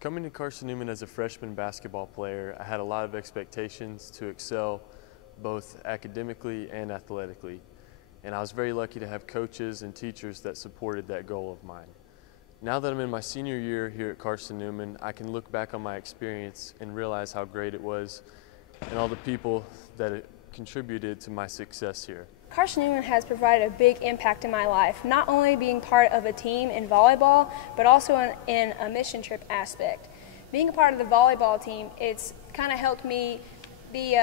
Coming to Carson-Newman as a freshman basketball player, I had a lot of expectations to excel both academically and athletically, and I was very lucky to have coaches and teachers that supported that goal of mine. Now that I'm in my senior year here at Carson-Newman, I can look back on my experience and realize how great it was and all the people that contributed to my success here. Carson-Newman has provided a big impact in my life, not only being part of a team in volleyball, but also in a mission trip aspect. Being a part of the volleyball team, it's kind of helped me be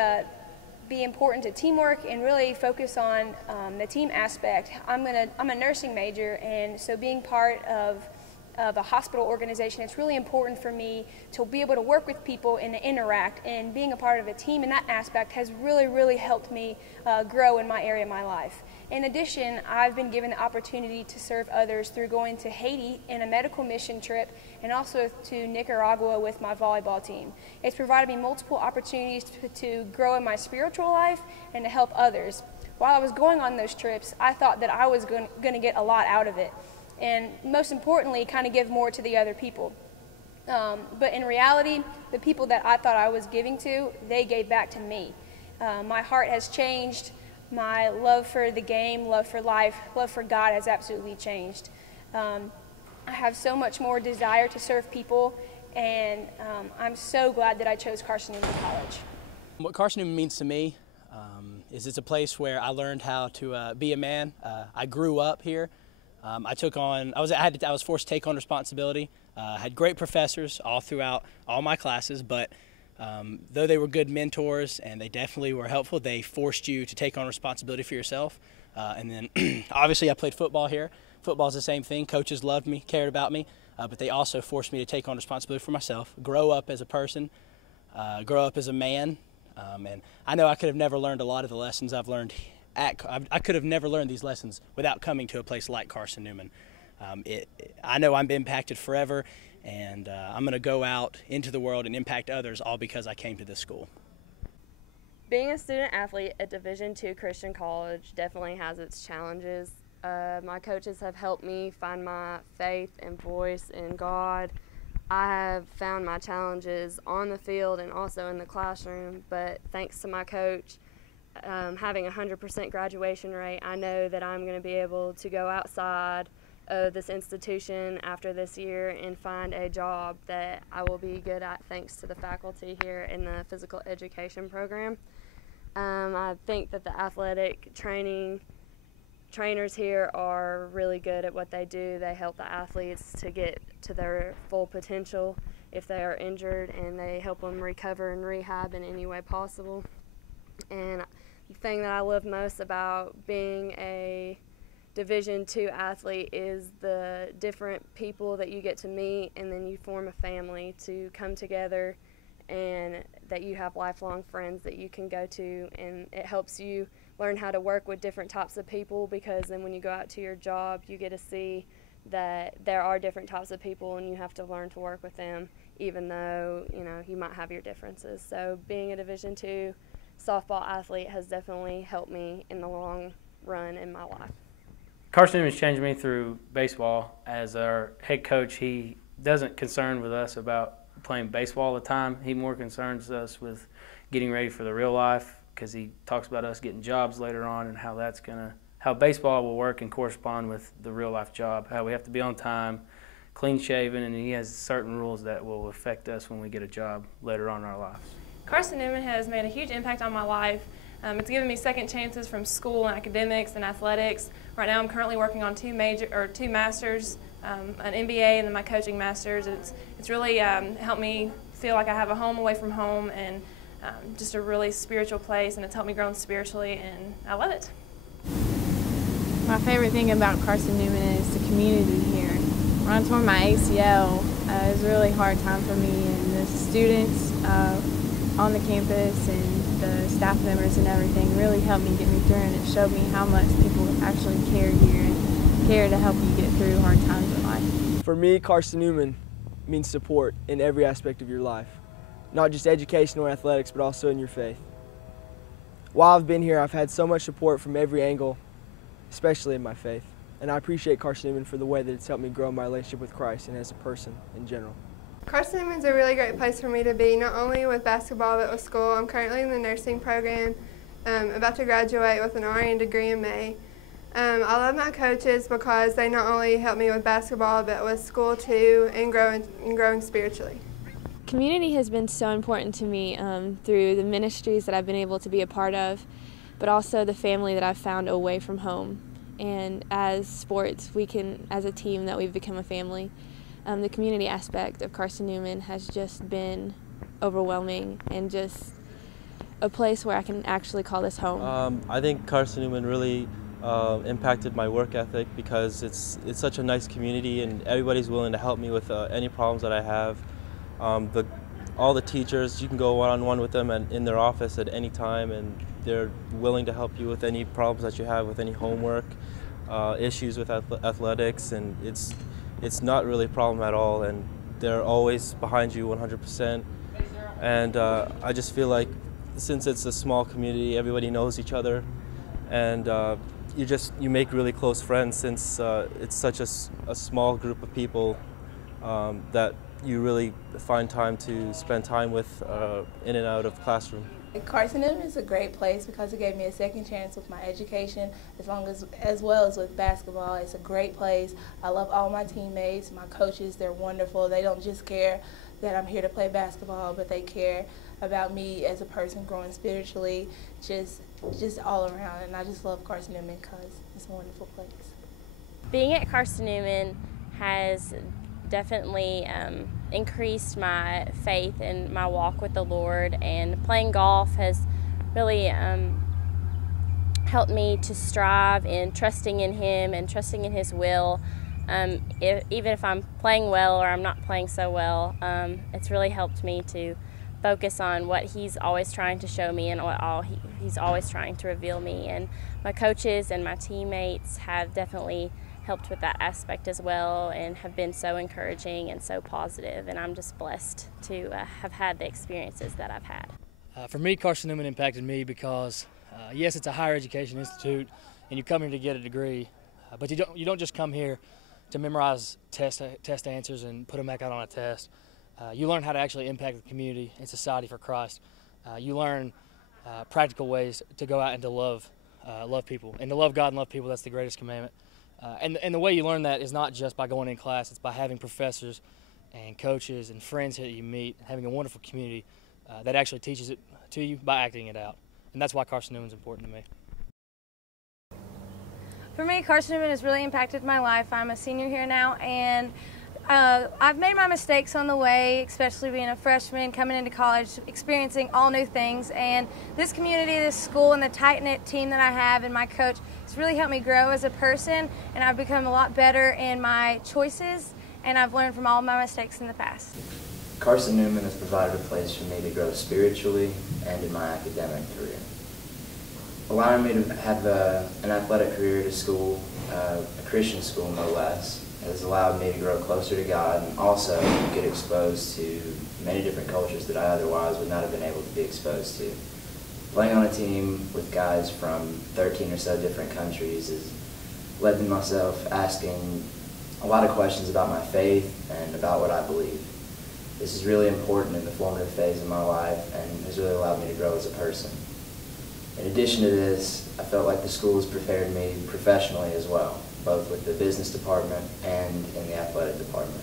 important to teamwork and really focus on the team aspect. I'm a nursing major, and so being part of a hospital organization, it's really important for me to be able to work with people and to interact, and being a part of a team in that aspect has really helped me grow in my area of my life. In addition, I've been given the opportunity to serve others through going to Haiti in a medical mission trip and also to Nicaragua with my volleyball team. It's provided me multiple opportunities to grow in my spiritual life and to help others. While I was going on those trips, I thought that I was going to get a lot out of it, and most importantly, kind of give more to the other people. But in reality, the people that I thought I was giving to, they gave back to me. My heart has changed. My love for the game, love for life, love for God has absolutely changed. I have so much more desire to serve people, and I'm so glad that I chose Carson-Newman College. What Carson-Newman means to me is it's a place where I learned how to be a man. I grew up here. I was forced to take on responsibility. Had great professors all throughout all my classes, but though they were good mentors and they definitely were helpful, they forced you to take on responsibility for yourself. And then obviously I played football here. Football is the same thing. Coaches loved me, cared about me, but they also forced me to take on responsibility for myself, grow up as a person, grow up as a man. And I know I could have never learned a lot of the lessons I've learned I could have never learned these lessons without coming to a place like Carson-Newman. I know I'm impacted forever, and I'm going to go out into the world and impact others, all because I came to this school. Being a student athlete at Division II Christian College definitely has its challenges. My coaches have helped me find my faith and voice in God. I have found my challenges on the field and also in the classroom, but thanks to my coach, having a 100% graduation rate, I know that I'm going to be able to go outside of this institution after this year and find a job that I will be good at thanks to the faculty here in the physical education program. I think that the athletic trainers here are really good at what they do. They help the athletes to get to their full potential if they are injured, and they help them recover and rehab in any way possible. And the thing that I love most about being a Division II athlete is the different people that you get to meet, and then you form a family to come together, and that you have lifelong friends that you can go to, and it helps you learn how to work with different types of people, because then when you go out to your job, you get to see that there are different types of people and you have to learn to work with them, even though you might have your differences. So being a Division II softball athlete has definitely helped me in the long run in my life. Carson-Newman's changed me through baseball. As our head coach, he doesn't concern with us about playing baseball all the time. He more concerns us with getting ready for the real life, because he talks about us getting jobs later on and how baseball will work and correspond with the real life job, how we have to be on time, clean shaven, and he has certain rules that will affect us when we get a job later on in our lives. Carson-Newman has made a huge impact on my life. It's given me second chances from school and academics and athletics. Right now I'm currently working on two masters, an MBA and then my coaching masters. It's really helped me feel like I have a home away from home, and just a really spiritual place, and it's helped me grow spiritually, and I love it. My favorite thing about Carson-Newman is the community here. When I tore my ACL, it was a really hard time for me, and the students on the campus and the staff members and everything really helped me get me through, and it showed me how much people actually care here and care to help you get through hard times in life. For me, Carson-Newman means support in every aspect of your life, not just education or athletics, but also in your faith. While I've been here, I've had so much support from every angle, especially in my faith, and I appreciate Carson-Newman for the way that it's helped me grow my relationship with Christ and as a person in general. Carson-Newman's a really great place for me to be, not only with basketball but with school. I'm currently in the nursing program, about to graduate with an RN degree in May. I love my coaches because they not only help me with basketball but with school too, and growing spiritually. Community has been so important to me through the ministries that I've been able to be a part of, but also the family that I've found away from home. And as sports, as a team, that we've become a family. The community aspect of Carson-Newman has just been overwhelming and just a place where I can actually call this home. I think Carson-Newman really impacted my work ethic because it's such a nice community and everybody's willing to help me with any problems that I have. All the teachers, you can go one-on-one with them in their office at any time, and they're willing to help you with any problems that you have with any homework, issues with athletics, and it's not really a problem at all, and they're always behind you 100%. And I just feel like since it's a small community, everybody knows each other, and you make really close friends since it's such a small group of people that you really find time to spend time with in and out of the classroom. Carson-Newman is a great place because it gave me a second chance with my education, as well as with basketball. It's a great place. I love all my teammates, my coaches. They're wonderful. They don't just care that I'm here to play basketball, but they care about me as a person growing spiritually, just all around. And I just love Carson-Newman because it's a wonderful place. Being at Carson-Newman has definitely increased my faith in my walk with the Lord, and playing golf has really helped me to strive in trusting in Him and trusting in His will. Even if I'm playing well or I'm not playing so well, it's really helped me to focus on what He's always trying to show me and what He's always trying to reveal me. And my coaches and my teammates have definitely helped with that aspect as well and have been so encouraging and so positive, and I'm just blessed to have had the experiences that I've had. For me, Carson-Newman impacted me because yes, it's a higher education institute and you come here to get a degree, but you don't just come here to memorize test answers and put them back out on a test. You learn how to actually impact the community and society for Christ. You learn practical ways to go out and to love people, and to love God and love people. That's the greatest commandment. And the way you learn that is not just by going in class, it's by having professors and coaches and friends that you meet, having a wonderful community that actually teaches it to you by acting it out. And that's why Carson-Newman is important to me. For me, Carson-Newman has really impacted my life. I'm a senior here now, and I've made my mistakes on the way, especially being a freshman, coming into college, experiencing all new things. And this community, this school, and the tight-knit team that I have and my coach has really helped me grow as a person, and I've become a lot better in my choices, and I've learned from all of my mistakes in the past. Carson-Newman has provided a place for me to grow spiritually and in my academic career. Allowing me to have an athletic career at a school, a Christian school no less, has allowed me to grow closer to God and also get exposed to many different cultures that I otherwise would not have been able to be exposed to. Playing on a team with guys from 13 or so different countries has led to myself asking a lot of questions about my faith and about what I believe. This is really important in the formative phase of my life and has really allowed me to grow as a person. In addition to this, I felt like the school has prepared me professionally as well, both with the business department and in the athletic department.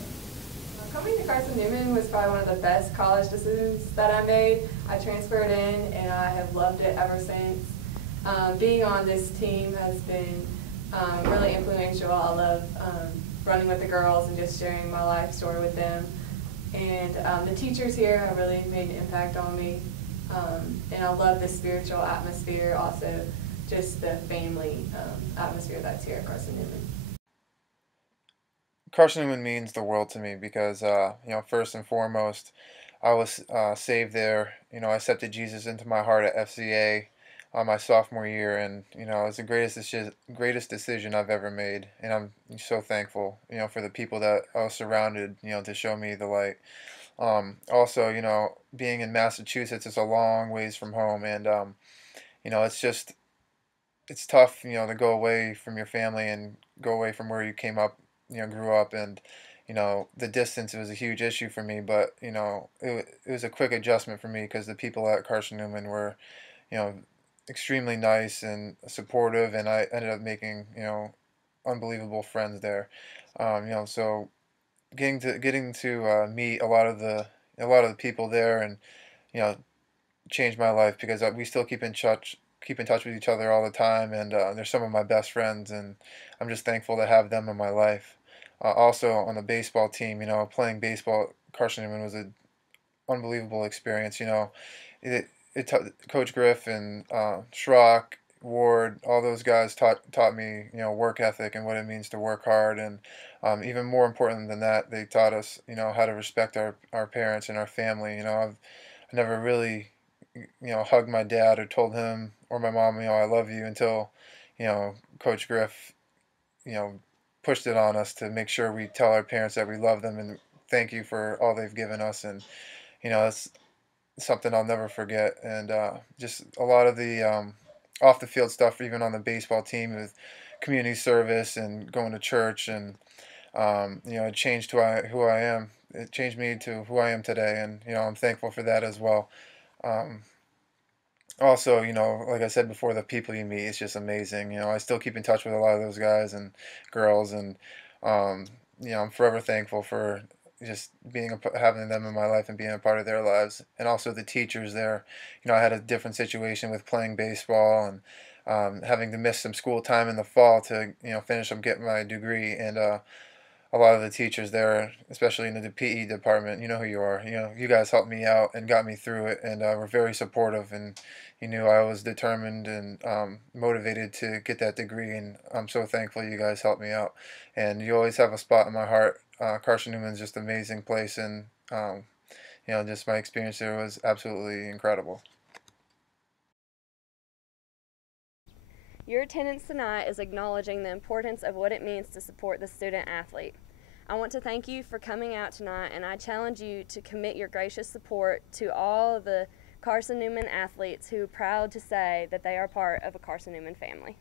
Coming to Carson-Newman was probably one of the best college decisions that I made. I transferred in and I have loved it ever since. Being on this team has been really influential. I love running with the girls and just sharing my life story with them. And the teachers here have really made an impact on me. And I love the spiritual atmosphere, also just the family atmosphere that's here at Carson-Newman. Carson-Newman means the world to me because, first and foremost, I was saved there. I accepted Jesus into my heart at FCA my sophomore year, and it was the greatest decision I've ever made. And I'm so thankful, for the people that I was surrounded, to show me the light. Also, being in Massachusetts is a long ways from home, and it's tough, to go away from your family and go away from where you came up, grew up, and the distance was a huge issue for me, but it was a quick adjustment for me because the people at Carson-Newman were, you know, extremely nice and supportive, and I ended up making, unbelievable friends there. So getting to meet a lot of the people there, and you know, changed my life because we still keep in touch with each other all the time, and they're some of my best friends, and I'm just thankful to have them in my life. Also on the baseball team, playing baseball at Carson-Newman was an unbelievable experience. Coach Griff and Schrock, Ward, all those guys taught me, work ethic and what it means to work hard, and even more important than that, they taught us, how to respect our parents and our family. I've never really, hugged my dad or told him or my mom, I love you until, Coach Griff, you know, pushed it on us to make sure we tell our parents that we love them and thank you for all they've given us. And, that's something I'll never forget. And just a lot of the off the field stuff, even on the baseball team, with community service and going to church, and it changed who I am. It changed me to who I am today, and I'm thankful for that as well. Um, Also, like I said before, the people you meet is just amazing. I still keep in touch with a lot of those guys and girls, and um, I'm forever thankful for just having them in my life and being a part of their lives. And also the teachers there. I had a different situation with playing baseball and having to miss some school time in the fall to finish up getting my degree, and a lot of the teachers there, especially in the PE department, you know who you are. You guys helped me out and got me through it, and were very supportive. And you knew I was determined and motivated to get that degree. And I'm so thankful you guys helped me out. And you always have a spot in my heart. Carson-Newman's just an amazing place, and just my experience there was absolutely incredible. Your attendance tonight is acknowledging the importance of what it means to support the student athlete. I want to thank you for coming out tonight, and I challenge you to commit your gracious support to all of the Carson-Newman athletes who are proud to say that they are part of a Carson-Newman family.